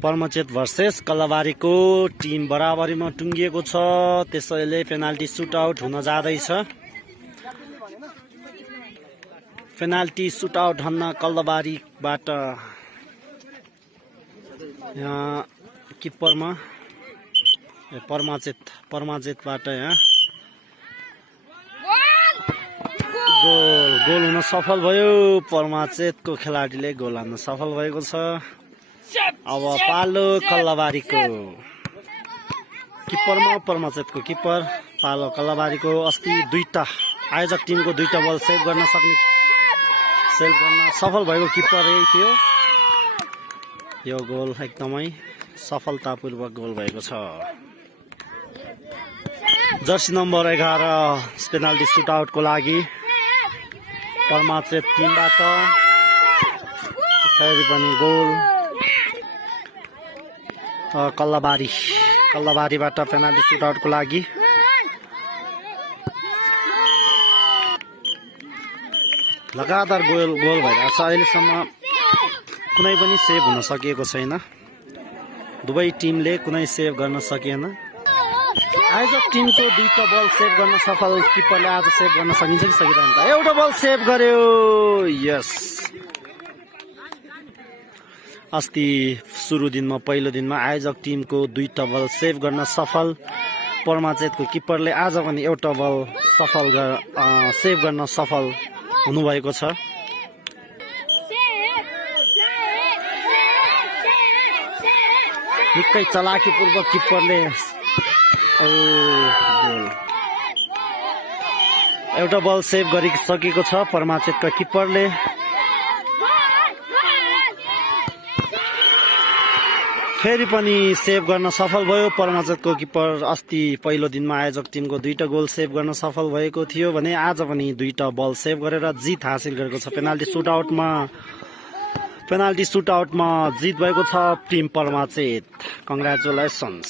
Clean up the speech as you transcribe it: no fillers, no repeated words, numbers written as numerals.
परमचेत versus कल्लाबारीको team बराबरीमा टुङ्गिएको छ। त्यसैले पेनाल्टी सुटआउट हुन जाँदैछ। पेनाल्टी सुटआउट हुन कल्लाबारीबाट यहाँ किपरमा परमचेतबाट यहाँ गोल हुन सफल भयो। परमचेतको खेलाडीले गोल हान्न सफल भएको छ। अब पालो कल्लाबारीको किपरमा परमचेतको किपर पालो कल्लाबारीको। अस्ति दुईटा आयोजक टिमको दुईटा बल सेभ गर्न सफल भएको किपर यही थियो। यो गोल एकदमै सफलतापूर्वक गोल भएको छ। जर्सी नम्बर 11 पेनाल्टी सुटआउटको लागि परमचेत टिमबाट फेरि पनि गोल। कल्लाबारीबाट पेनाल्टी सुटआउटको लागि लगातार गोल भइरहेको छ। अहिलेसम्म कुनै पनि सेभ हुन सकिएको छैन। दुवै टिमले कुनै सेभ गर्न सकिएन। आयोजक टिमको दुईटा बल सेभ गर्न सफल। किपरले आज सेभ गर्न सकिन्छ कि सकिँदैन त? एउटा बल सेभ गर्यो। यस, अस्ति सुरु दिनमा पहिलो दिनमा आयोजक टिमको दुईटा बल सेभ गर्न सफल परमचेतको किपरले आज पनि एउटा बल सेभ गर्न सफल हुनुभएको छ। निकै चलाकीपूर्वक किपरले एउटा बल सेभ गरिसकेको छ परमचेतका किपरले। फेरि पनि सेभ गर्न सफल भयो परमचेतको किपर। अस्ति पहिलो दिनमा आयोजक टिमको दुईटा गोल सेभ गर्न सफल भएको थियो भने आज पनि दुईटा बल सेभ गरेर जित हासिल गरेको छ। पेनाल्टी सुटआउटमा जित भएको छ टिम परमचेत। कङ्ग्रेचुलेसन्स।